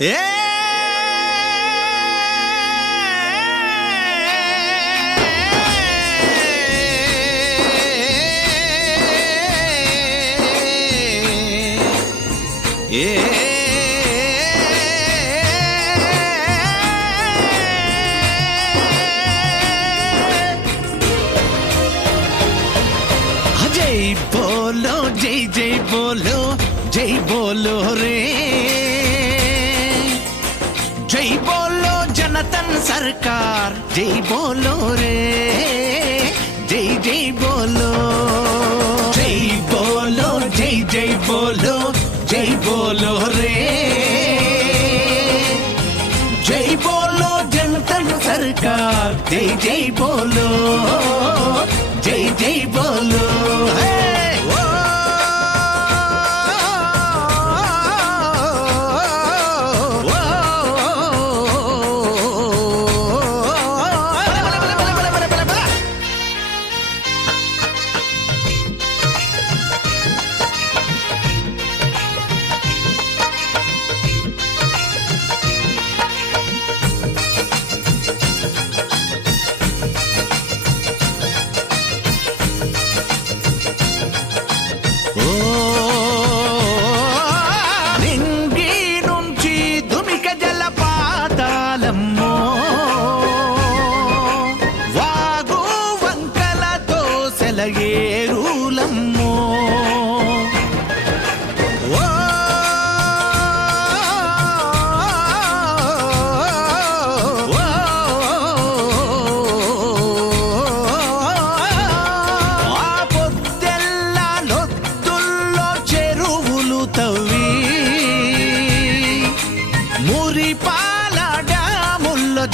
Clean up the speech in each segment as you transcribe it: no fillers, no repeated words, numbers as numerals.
ఏ जय बोलो रे जय बोलो जनतन सरकार जय बोलो रे जय जय बोलो जय बोलो जय जय बोलो रे जय बोलो जनतन सरकार जय जय बोलो है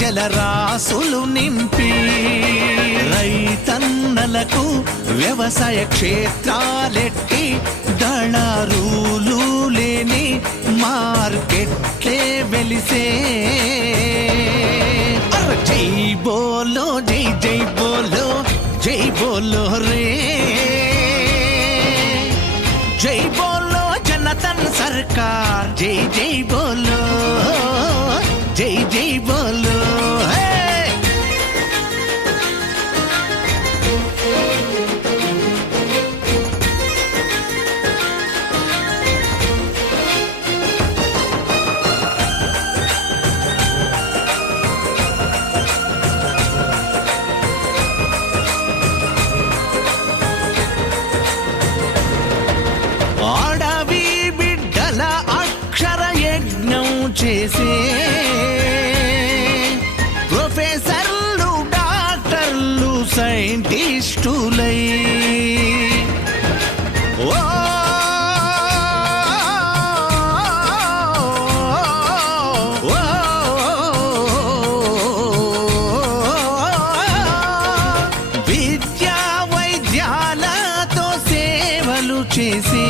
జలరాసులు నింపి రైతన్నలకు వ్యవసాయ క్షేత్రాలెట్టి దళారులు లేని మార్కెట్లే వెలిసే జై బోలో జై జై బోలో రే జై బోలో జనతన్ సర్కార్ జై జై బోలో జై జై బోలో ఆడవి బిడ్డల అక్షర యజ్ఞం చేసే ప్రొఫెసర్లు డాక్టర్లు సైంటిస్టులై విద్యా వైద్యాలతో సేవలు చేసే